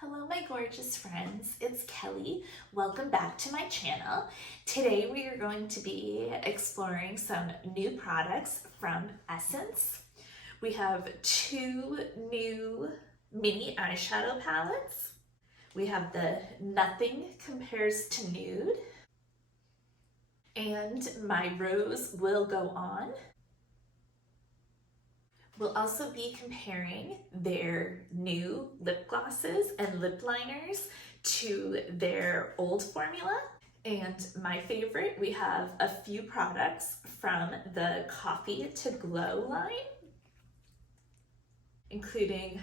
Hello my gorgeous friends, it's Kelly. Welcome back to my channel. Today we are going to be exploring some new products from Essence. We have two new mini eyeshadow palettes. We have the Nothing Compares to Nude and My Rose Will Go On. We'll also be comparing their new lip glosses and lip liners to their old formula. And my favorite, we have a few products from the Coffee to Glow line, including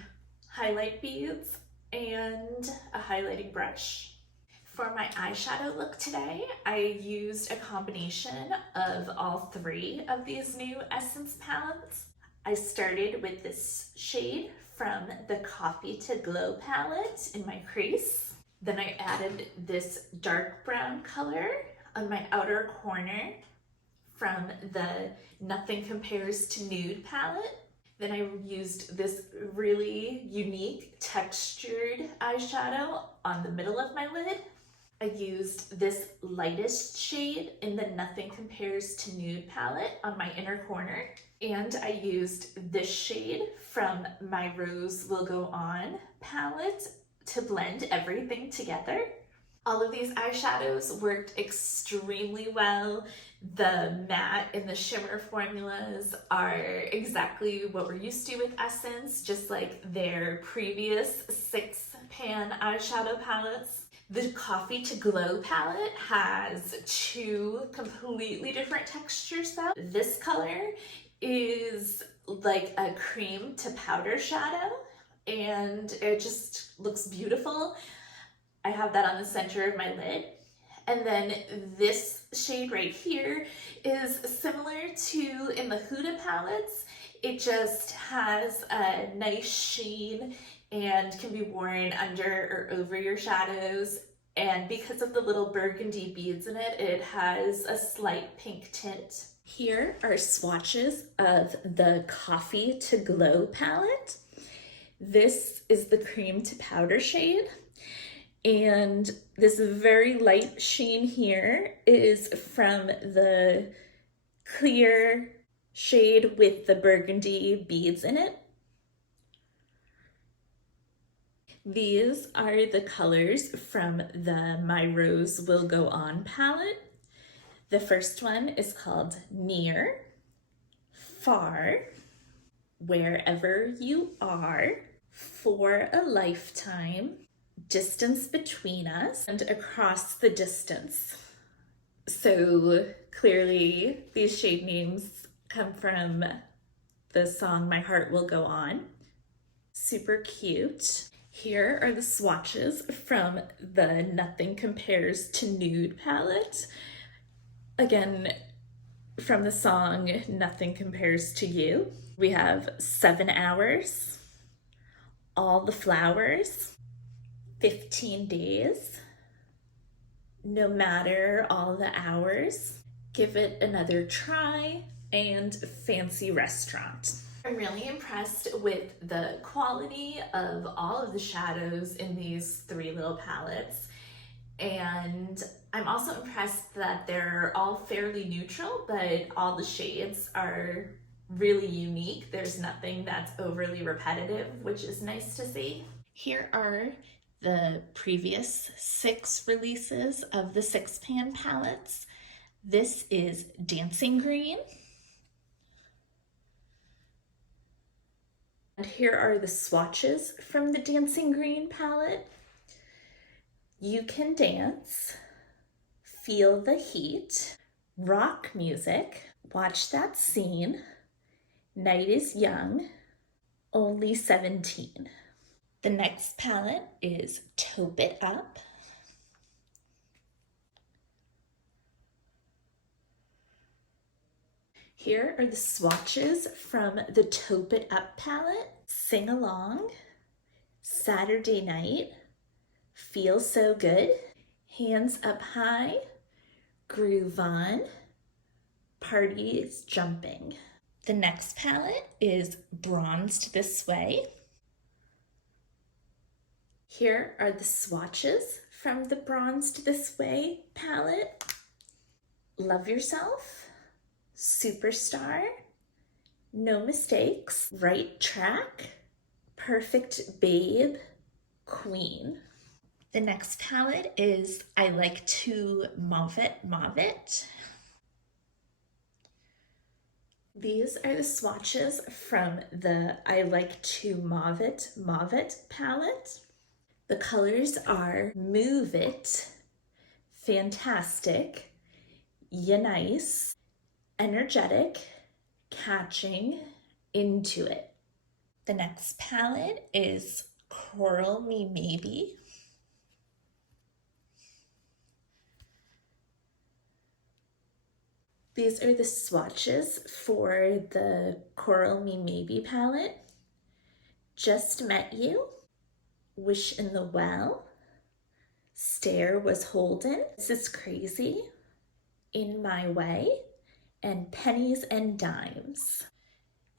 highlight beads and a highlighting brush. For my eyeshadow look today, I used a combination of all three of these new Essence palettes. I started with this shade from the Coffee to Glow palette in my crease. Then I added this dark brown color on my outer corner from the Nothing Compares to Nude palette. Then I used this really unique textured eyeshadow on the middle of my lid. I used this lightest shade in the Nothing Compares to Nude palette on my inner corner. And I used this shade from My Rose Will Go On palette to blend everything together. All of these eyeshadows worked extremely well. The matte and the shimmer formulas are exactly what we're used to with Essence, just like their previous 6-pan eyeshadow palettes. The Coffee to Glow palette has two completely different textures though. This color is like a cream to powder shadow and it just looks beautiful. I have that on the center of my lid. And then this shade right here is similar to in the Huda palettes. It just has a nice sheen and can be worn under or over your shadows. And because of the little burgundy beads in it, it has a slight pink tint. Here are swatches of the Coffee to Glow palette. This is the cream to powder shade. And this very light sheen here is from the clear shade with the burgundy beads in it. These are the colors from the My Rose Will Go On palette. The first one is called Near, Far, Wherever You Are, For a Lifetime, Distance Between Us, and Across the Distance. So clearly these shade names come from the song My Heart Will Go On. Super cute. Here are the swatches from the Nothing Compares to Nude palette. Again, from the song Nothing Compares to You. We have 7 Hours, All the Flowers, 15 Days, No Matter All the Hours, Give It Another Try, and Fancy Restaurant. I'm really impressed with the quality of all of the shadows in these three little palettes. And I'm also impressed that they're all fairly neutral, but all the shades are really unique. There's nothing that's overly repetitive, which is nice to see. Here are the previous 6 releases of the 6-pan palettes. This is Dancing Green. And here are the swatches from the Dancing Green palette. You Can Dance, Feel the Heat, Rock Music, Watch That Scene, Night is Young, Only 17. The next palette is Taupe It Up. Here are the swatches from the Taupe It Up palette. Sing Along, Saturday Night, Feel So Good, Hands Up High, Groove On, Parties Jumping. The next palette is Bronzed This Way. Here are the swatches from the Bronzed This Way palette. Love Yourself, Superstar, No Mistakes, Right Track, Perfect Babe, Queen. The next palette is I Like to Mauve It. These are the swatches from the I Like to Mauve It palette. The colors are Move It, Fantastic, Ya Nice, Energetic, Catching, Into It. The next palette is Coral Me Maybe. These are the swatches for the Coral Me Maybe palette. Just Met You, Wish in the Well, Stare Was Holden, This Is Crazy, In My Way, and Pennies and Dimes.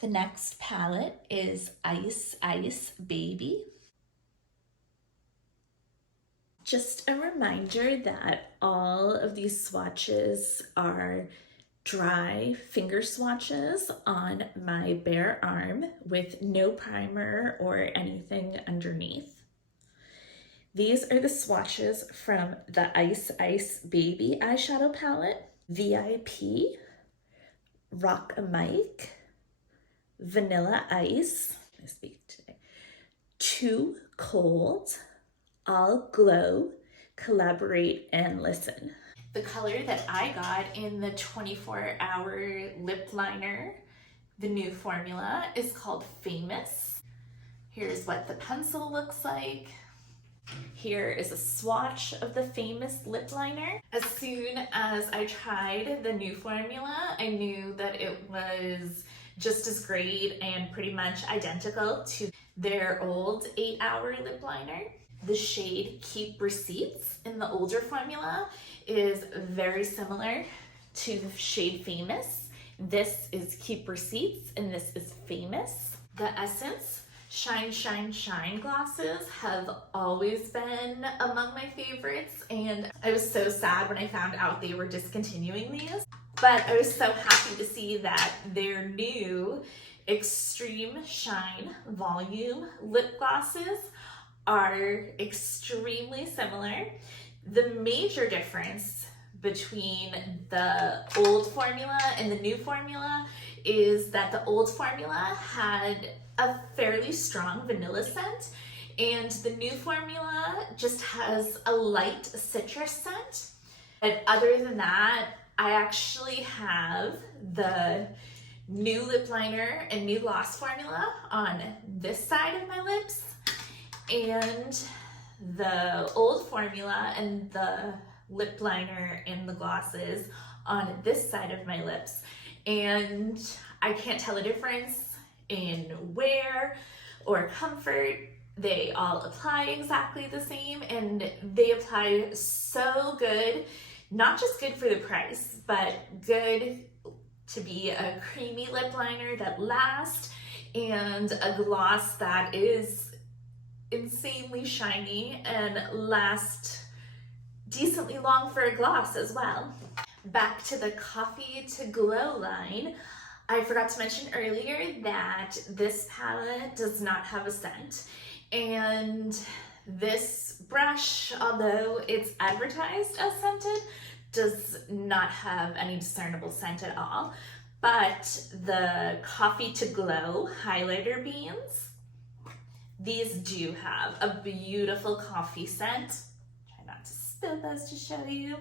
The next palette is Ice Baby. Just a reminder that all of these swatches are dry finger swatches on my bare arm with no primer or anything underneath. These are the swatches from the Ice Baby Eyeshadow Palette, VIP, Rock a Mic, Vanilla Ice, I speak today, Too Cold, All Glow, Collaborate and Listen. The color that I got in the 24-hour lip liner, the new formula, is called Famous. Here's what the pencil looks like. Here is a swatch of the Famous lip liner. As soon as I tried the new formula, I knew that it was just as great and pretty much identical to their old 8-hour lip liner. The shade Keep Receipts in the older formula is very similar to the shade Famous. This is Keep Receipts and this is Famous. The Essence Shine Shine Shine glosses have always been among my favorites, and I was so sad when I found out they were discontinuing these. But I was so happy to see that their new Extreme Shine Volume lip glosses are extremely similar. The major difference between the old formula and the new formula is that the old formula had a fairly strong vanilla scent, and the new formula just has a light citrus scent. And other than that, I actually have the new lip liner and new gloss formula on this side of my lips, and the old formula and the lip liner and the glosses on this side of my lips. And I can't tell a difference in wear or comfort. They all apply exactly the same, and they apply so good. Not just good for the price, but good to be a creamy lip liner that lasts and a gloss that is insanely shiny and lasts decently long for a gloss as well. Back to the Coffee to Glow line. I forgot to mention earlier that this palette does not have a scent, and this brush, although it's advertised as scented, does not have any discernible scent at all. But the Coffee to Glow highlighter beans, these do have a beautiful coffee scent. Try not to spill those to show you.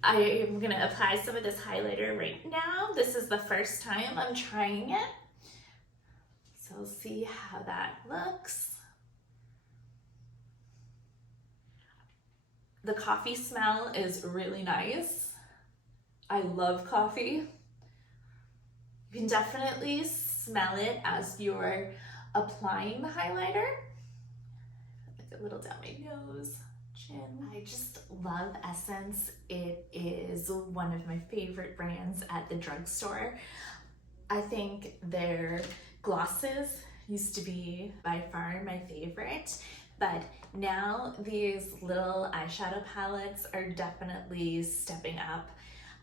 I am going to apply some of this highlighter right now. This is the first time I'm trying it, so we'll see how that looks. The coffee smell is really nice. I love coffee. You can definitely smell it as you're applying the highlighter. Like a little down my nose, chin. I just love Essence. It is one of my favorite brands at the drugstore. I think their glosses used to be by far my favorite. but now these little eyeshadow palettes are definitely stepping up.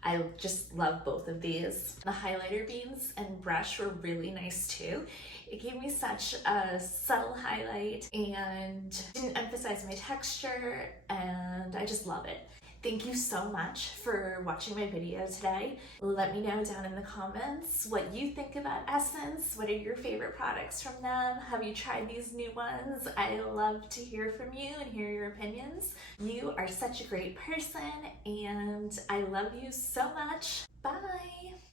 I just love both of these. The highlighter beads and brush were really nice too. It gave me such a subtle highlight and didn't emphasize my texture, and I just love it. Thank you so much for watching my video today. Let me know down in the comments what you think about Essence. What are your favorite products from them? Have you tried these new ones? I love to hear from you and hear your opinions. You are such a great person and I love you so much. Bye!